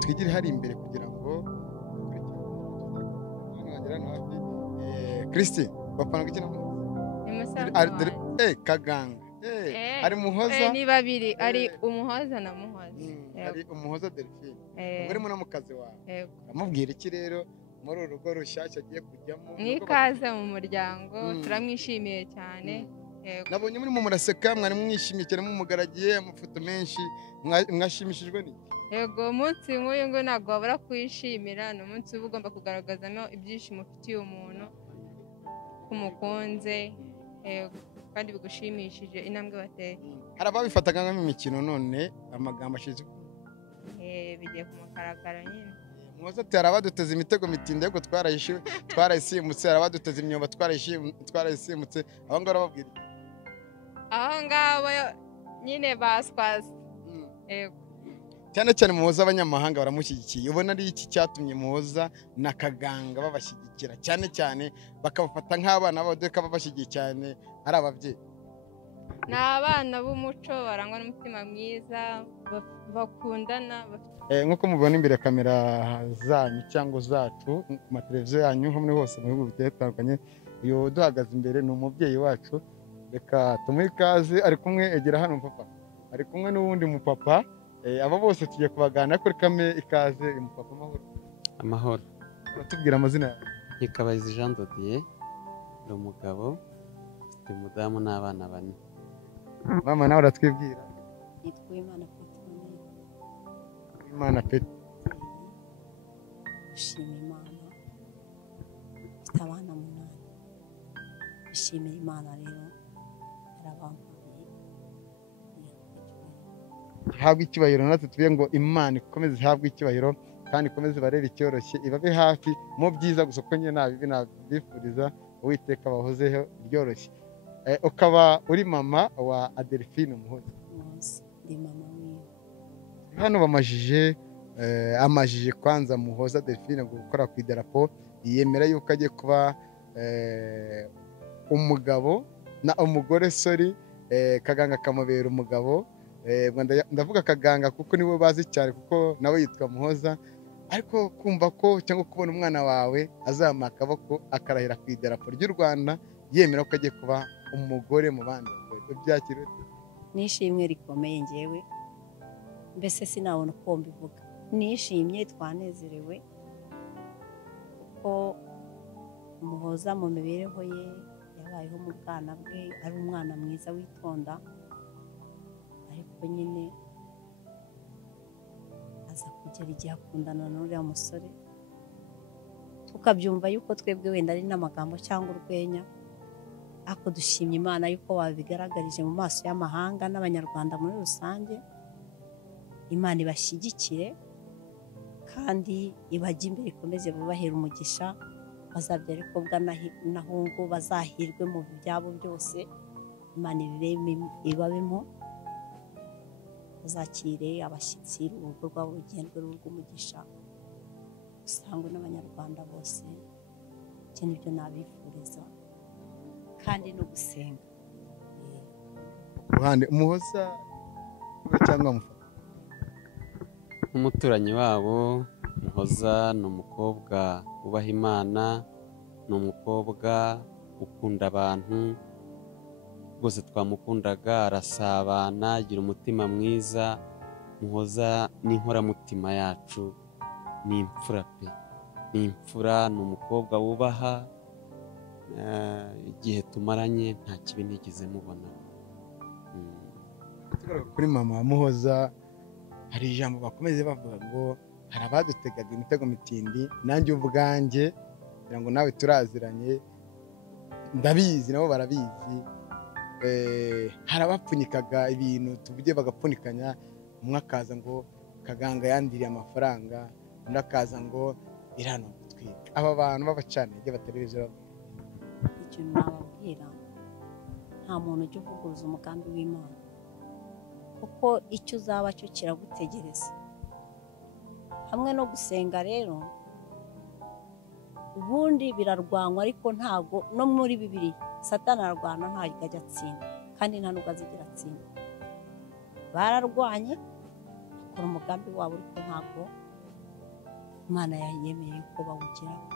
twigire hari imbere kugira ngo Christi bapanga iki namuzi ni musaza wanjye. Kaganga ari Muhoza ni babiri ari Umuhoza na Muhoza. ari Umuhoza Delphine ubwo urimo no mu kazi wawe Yego. uramubwira iki rero muri uru rugo rushyashya agiye kujyamo Mwikaze mu muryango turamwishimiye cyane. Yego. nabonye muri mu muraseka mwari mwishimiye cyane mumugaragiye amafoto menshi mwashimishijwe n'iki Yego umunsi nk'uyu ngo ntabwo wabura kwishimira ni umunsi uba ugomba kugaragazamo ibyishimo ufitiye umuntu ko umukunze kandi bigushimishije intambwe wateye. hari ababifataga nk'imikino none amagambo ashize bigiye ku mugaragaro nyine. Muhoza ati hari abaduteze imitego mitinde ariko twarayisimutse hari abaduteze imyobo twarayisimutse abo ngabo babwira aho ngabo nyine baswaza. Yego. cyane cyane Muhoza abanyamahanga baramushyigikiye ubona ari iki cyatumye Muhoza na Kaganga babashyigikira cyane cyane bakabafata nk'abana babo dore ko babashyigikiye cyane ari ababyeyi ni abana b'umuco barangwa n'umutima mwiza bakundana. nk'uko mubibona imbere ya kamera zanyu cyangwa zacu ku mateleviziyo yanyu aho muri hose mu bihugu bigiye bitandukanye uyu duhagaze imbere ni umubyeyi wacu reka tumuhe ikaze ari kumwe egera hano papa ari kumwe n'uwundi mupapa abo bose tugiye kubaganira kuri kame ikaze umupapa amahoro uratubwira amazina yawe Ikabayizi Jean Dodier ni umugabo ufite umudamu n'abana 4 mama nawe uratwibwira yitwa Imana Petro ushima Imana ufite abana 8 ushimira Imana rero arabampaye habwa icyubahiro natwe tuvuye ngo Imana ikomeze ihabwe icyubahiro kandi ikomeze barere icyoroshye ibabe hafi mu byiza gusa ko nyine nabibi nabifuriza Uwiteka bahozeho ryoroshye ukaba uri mama wa Adelphine Muhoza ndi mama wiwe hano amajije kwanza Muhoza Adelphine gukora ku idarapo yemera yuko agiye kuba umugabo na umugore Kaganga akamubera umugabo ndavuga Kaganga kuko niwe bazi cyane kuko nawe yitwa Muhoza ariko kumva ko cyangwa kubona umwana wawe azamura akaboko akarahira ku idarapo ry'u Rwanda yemera ko agiye kuba umugore mu bandi byakiriwe nishimwe rikomeye ngewe mbese sinabona uko mbivuga nishimye twanezerewe kuko Muhoza mu mibereho ye yabayeho mu bwana bwe ari umwana mwiza witonda ariko nyine aza kugera igihe akundana n'uriya musore tukabyumva yuko twebwe wenda ari n'amagambo cyangwa urwenya ariko dushimye Imana yuko babigaragarije mu maso y'amahanga n'abanyarwanda muri rusange Imana ibashyigikire kandi ibajye imbere ikomeze babahera umugisha bazabyara ikobwa n'ahungu bazahirwe mu byabo byose Imana ibabemo bazakire abashyitsi urugo rwabo rugendwe rw'umugisha usangwe n'abanyarwanda bose iki nibyo nabifuriza kandi no gusenga ruhande Muhoza cyangwa nk'umuturanyi wabo Muhoza ni umukobwa ubaha Imana ni umukobwa ukunda abantu rwose twamukundaga arasabana agira umutima mwiza Muhoza ni inkoramutima yacu ni imfura pe ni imfura ni umukobwa wubaha igihe tumaranye nta kibi nigeze mubona kuri mama Muhoza hari ijambo bakomeze bavuga ngo hari abadutegaga imitego mitindi nanjye ubwanjye kugira ngo nawe turaziranye ndabizi nabo barabizi hari abapfunyikaga ibintu tuvuge bagapfunikanya umwe akaza ngo Kaganga yandiriye amafaranga undi akaza ngo irano gutwika aba bantu babacana ibyo bateleviziyo icyo nababwira nta muntu ujya uvuguruza umugambi w'Imana kuko icyo uzaba cyo kiragutegereza hamwe no gusenga rero ubundi birarwanywa ariko ntago no muri Bibiliya Satani ararwana ntabwo ajya atsinda kandi nta nubwo azigira atsinda bararwanye bakora umugambi wabo ariko ntabwo Imana yemeye ko bawugeraho,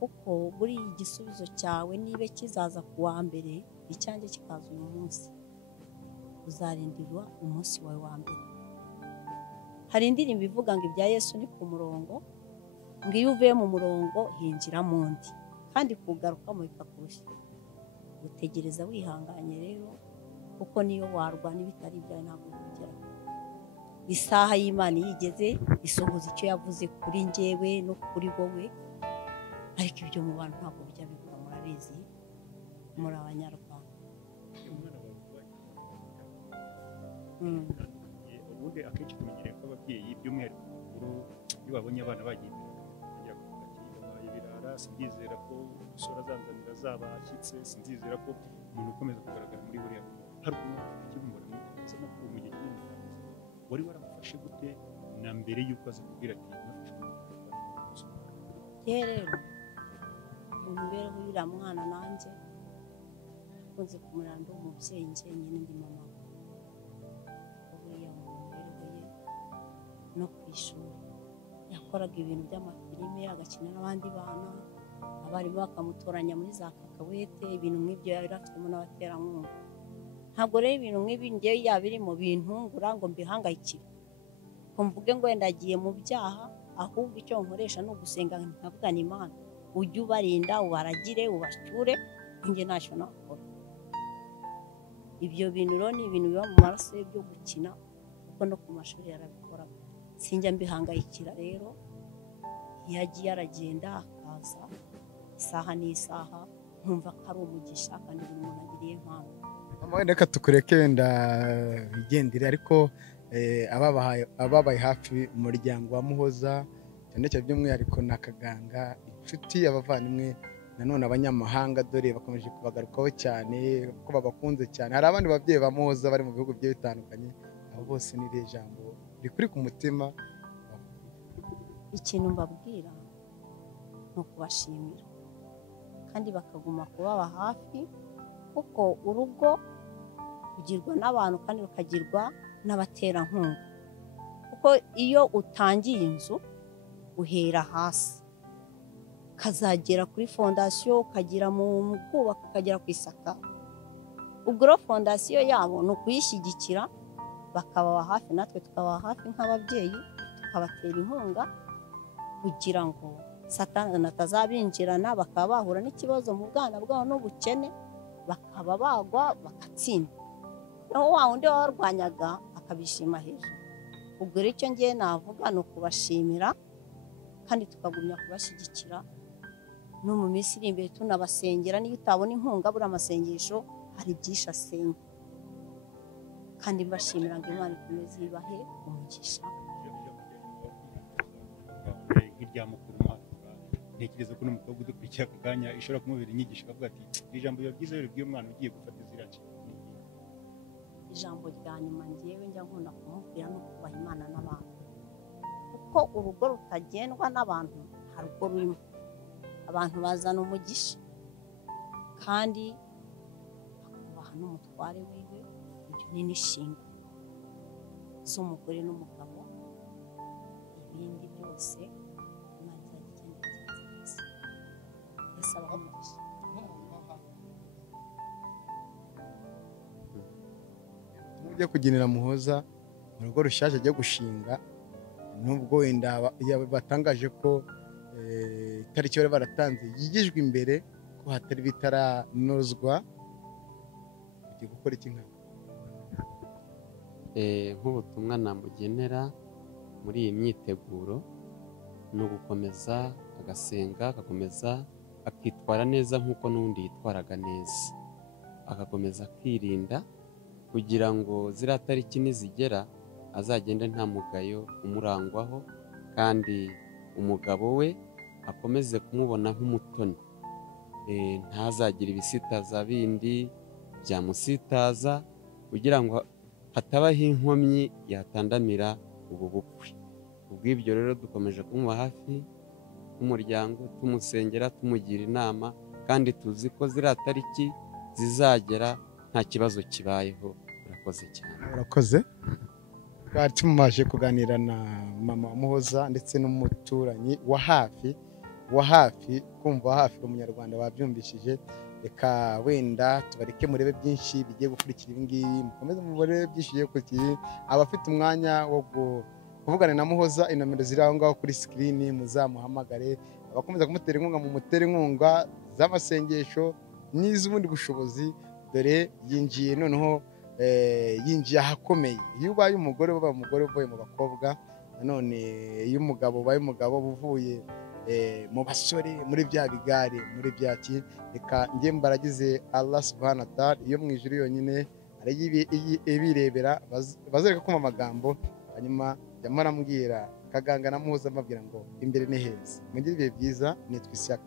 kuko buriya igisubizo cyawe niba kizaza ku wa mbere, icyanjye kikaza uyu munsi, uzarindirwa umunsi wawe wa mbere. Hari indirimbo ivuga ngo ibya Yesu ni ku murongo, ngo iyo uvuye mu murongo hinjira mu ndi, kandi kugarukamo bikakurushya. Utegereza wihanganye rero, kuko niyo warwana ibitari ibyawe ntabwo bigeraho. Isaha y'Imana iyo igeze isohoza icyo yavuze kuri njyewe no kuri wowe, ariko ibyo mu bantu ntabwo bijya bigura, murabizi muri Abanyarwanda. Ubundi akenshi tumenyereye ko ababyeyi by'umwihariko bakuru iyo babonye abana bagiye bagira kuvuga ati babaye ibirara, sinzizera ko umusore azanzanira azaba ashyitse, sinzizera ko umuntu ukomeza kugaragara muri buriya hari ukuntu ikibumbura mu makuru mu gihe kinini. Wari waramufashe gute na mbere y'uko aza kubwira ati nafashe rero mu mibereho y'uriya mwana nanjye nakunze kumurera ndi umubyeyi njyenyine ndi mama we, buriya mu mibereho ye no ku ishuri yakoraga ibintu by'amafilime agakina n'abandi bana, abarimu bakamutoranya muri za kakawete, ibintu nk'ibyo yari afitemo n'abaterankunga. Ntabwo rero ibintu nk'ibi ngewe yaba biri mu bintungura ngo mbihangayikire ngo mvuge ngo wenda agiye mu byaha, ahubwo icyo nkoresha ni ugusenga nkavugana Imana, ujye ubarinda, ubaragire, ubacyure, njye ntacyo nakora. Ibyo bintu rero ni ibintu biba mu maraso ye byo gukina, kuko no ku mashuri yarabikoraga. Sinjya mbihangayikira rero, iyo agiye aragenda akaza isaha n'isaha, nkumva ko ari umugisha kandi buri muntu agiriye impamvu. Reka tukureke wenda bigendere, ariko ababaye hafi umuryango wa Muhoza cyane cyane by'umwihariko na Kaganga, inshuti, abavandimwe, nanone abanyamahanga, dore bakomeje kubagarukaho cyane ko babakunze cyane. Hari abandi babyeyi ba Muhoza bari mu bihugu bigiye bitandukanye, abo bose ni iriya jambo rikuri ku mutima. Ikintu mbabwira ni ukubashimira kandi bakaguma kubaba hafi, kuko urugo rugirwa n'abantu kandi rukagirwa n'abaterankunga. Kuko iyo utangiye inzu uhera hasi ukazagera kuri fondasiyo, ukagera mu kubaka, ukagera ku isakaro. Ubwo rero fondasiyo yabo ni ukuyishyigikira, bakababa hafi, natwe tukababa hafi nk'ababyeyi, tukabatera inkunga kugira ngo Satani atazabinjirana, bakaba bahura n'ikibazo mu bwana bwabo n'ubukene, bakaba bagwa bagatsinda. Naho wa wundi wabarwanyaga akabishima hejuru. Ubwo rero icyo ngiye navuga ni ukubashimira kandi tukagumya kubashyigikira, no mu minsi iri imbere tunabasengera. Niyo utabona inkunga, buri amasengesho hari byinshi asenya, kandi mbashimira ngo Imana ikomeze ibahe umugisha. nk'irya mukuru mwavuga, ntekereza ko n'umukobwa udukurikiye aka kanya ishobora kumubera inyigisho, akavuga ati iri jambo biba byiza rero bw'iyo mwana ugiye gufata iziriya nshingano. Ijambo rya nyuma ngewe njya nkunda kumubwira no kubaha Imana n'abantu, kuko urugo rutagendwa n'abantu nta rugo rurimo. Abantu bazana umugisha kandi bakubaha n'umutware wiwe, ibyo ni n'ishinga z'umugore n'umugabo. Ibindi byose Imana izagenda igenza. Yesu abahe umugisha. Ujye kugenera Muhoza mu rugo rushyashya ajya gushinga, nubwo wenda batangaje ko itariki bari baratanze yigijwe imbere, ko hatari bitaranozwa, ugiye gukora iki nkana? Nk'ubutumwa namugenera muri iyi myiteguro ni ugukomeza agasenga, agakomeza akitwara neza nk'uko n'undi yitwaraga neza, agakomeza akirinda kugira ngo ziriya tariki nizigera azagende nta mugayo umurangwaho, kandi umugabo we akomeze kumubona nk'umutoni, ntazagire ibisitaza bindi byamusitaza, kugira ngo hatabaho inkomyi yatandamira ubu bukwe. Ubw'ibyo rero dukomeje kumuba hafi nk'umuryango, tumusengera, tumugira inama, kandi tuzi ko ziriya tariki zizagera nta kibazo kibayeho. Urakoze cyane. Urakoze. twari tumaze kuganira na mama wa Muhoza ndetse n'umuturanyi wa hafi kumva wa hafi umunyarwanda wabyumvishije. Reka wenda tubareke murebe byinshi bigiye gukurikira ibi ngibi, mukomeze murebe byinshi bigiye gukurikira. Abafite umwanya wo kuvugana na Muhoza, inomero ziri aho ngaho kuri sikirini muzamuhamagare. Abakomeza kumutera inkunga mu mutera inkunga z'amasengesho n'iz'ubundi bushobozi, dore yinjiye noneho yinjiye ahakomeye. Iyo ubaye umugore uba umugore uvuye mu bakobwa, nanone iyo umugabo ubaye umugabo uvuye mu basore, muri bya bigare, muri bya ki. Reka njye mbaragize Allah subhanahu wa ta'ala, iyo mu ijuru yonyine ibirebera bazereka kuma amagambo, hanyuma jya marambwira Kaganga na Muhoza mbabwira ngo imbere ni heza. Mugire ibihe byiza. Nitwa Ishyaka.